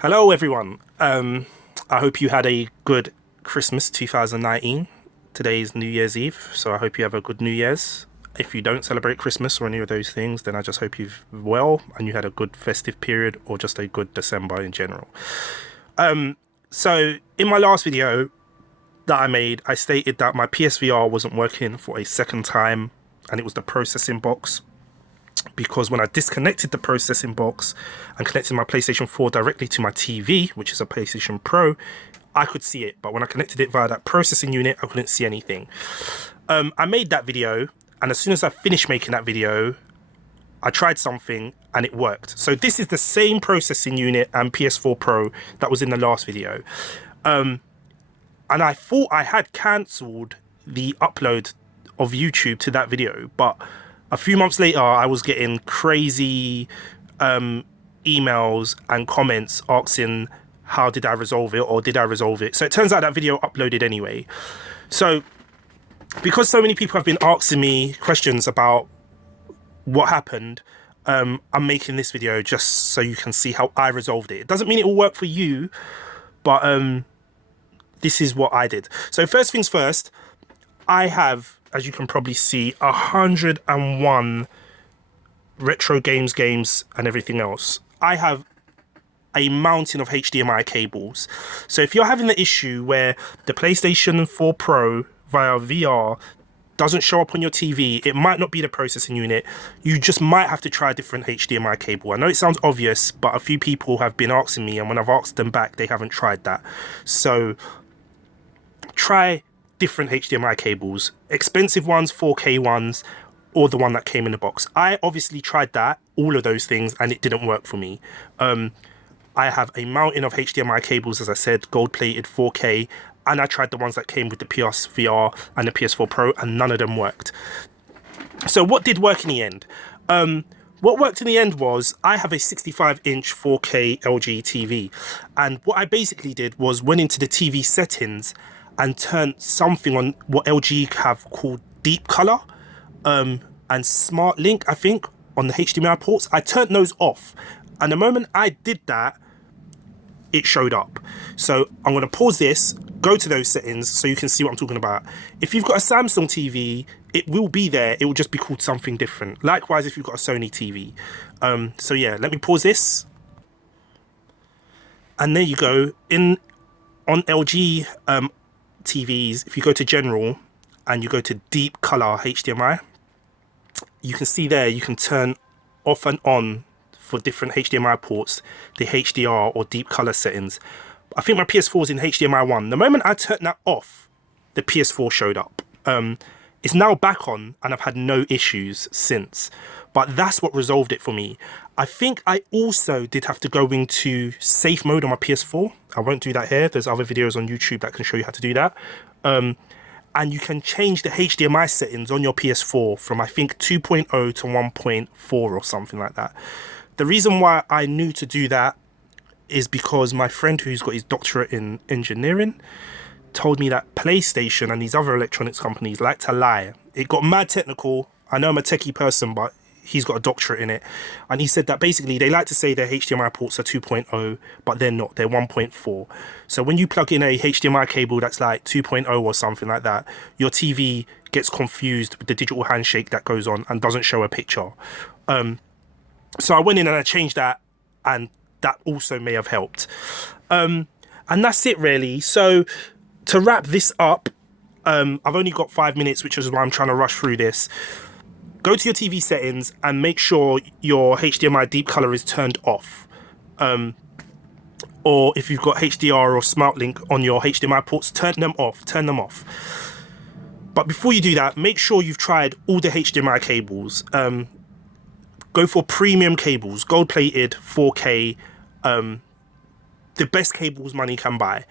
Hello everyone. I hope you had a good Christmas 2019. Today is New Year's Eve, so I hope you have a good New Year's. If you don't celebrate Christmas or any of those things, then I just hope you've well and you had a good festive period or just a good December in general. So in my last video that I made, I stated that my PSVR wasn't working for a second time, and it was the processing box. Because when I disconnected the processing box and connected my PlayStation 4 directly to my TV, which is a PlayStation Pro, I could see it. But when I connected it via that processing unit, I couldn't see anything. I made that video, and as soon as I finished making that video, I tried something and it worked. So this is the same processing unit and PS4 Pro that was in the last video. And I thought I had cancelled the upload of YouTube to that video, but a few months later, I was getting crazy emails and comments asking how did I resolve it, or did I resolve it? So it turns out that video uploaded anyway. So because so many people have been asking me questions about what happened, I'm making this video just so you can see how I resolved it. It doesn't mean it will work for you, but this is what I did. So first things first, I have, as you can probably see, 101 retro games and everything else. I have a mountain of HDMI cables. So if you're having the issue where the PlayStation 4 Pro via VR doesn't show up on your TV, it might not be the processing unit. You just might have to try a different HDMI cable. I know it sounds obvious, but a few people have been asking me, and when I've asked them back, they haven't tried that. So try different HDMI cables, expensive ones, 4K ones, or the one that came in the box. I obviously tried that, all of those things, and it didn't work for me. I have a mountain of HDMI cables, as I said, gold-plated 4K, and I tried the ones that came with the PSVR and the PS4 Pro, and none of them worked. So what did work in the end? What worked in the end was I have a 65-inch 4K LG TV, and what I basically did was went into the TV settings and turned something on what LG have called deep color and smart link, I think, on the HDMI ports. I turned those off, and the moment I did that, it showed up. So I'm going to pause this, go to those settings so you can see what I'm talking about. If you've got a Samsung TV, it will be there. It will just be called something different. Likewise, if you've got a Sony TV. So yeah, let me pause this. And there you go. On LG TVs, if you go to general and you go to deep color HDMI, you can see there you can turn off and on for different HDMI ports the HDR or deep color settings. I think my PS4 is in HDMI 1. The moment I turned that off, the PS4 showed up. It's now back on, and I've had no issues since, but that's what resolved it for me. I think I also did have to go into safe mode on my PS4. I won't do that here. There's other videos on YouTube that can show you how to do that. And you can change the HDMI settings on your PS4 from, I think, 2.0 to 1.4 or something like that. The reason why I knew to do that is because my friend who's got his doctorate in engineering told me that PlayStation and these other electronics companies like to lie. It got mad technical. I know I'm a techie person, but he's got a doctorate in it. And he said that basically they like to say their HDMI ports are 2.0, but they're not. They're 1.4. So when you plug in a HDMI cable that's like 2.0 or something like that, your TV gets confused with the digital handshake that goes on and doesn't show a picture. So I went in and I changed that, and that also may have helped. And that's it really. So to wrap this up, I've only got 5 minutes, which is why I'm trying to rush through this. Go to your TV settings and make sure your HDMI deep color is turned off. Or if you've got HDR or Smart Link on your HDMI ports, turn them off. But before you do that, make sure you've tried all the HDMI cables. Go for premium cables, gold-plated, 4K, the best cables money can buy.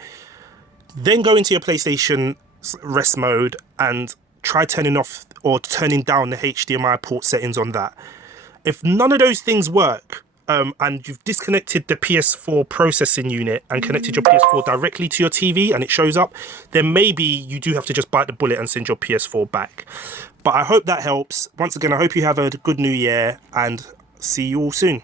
Then go into your PlayStation rest mode and try turning off or turning down the HDMI port settings on that. If none of those things work, and you've disconnected the PS4 processing unit and connected your PS4 directly to your TV and it shows up, then maybe you do have to just bite the bullet and send your PS4 back. But I hope that helps. Once again, I hope you have a good new year, and see you all soon.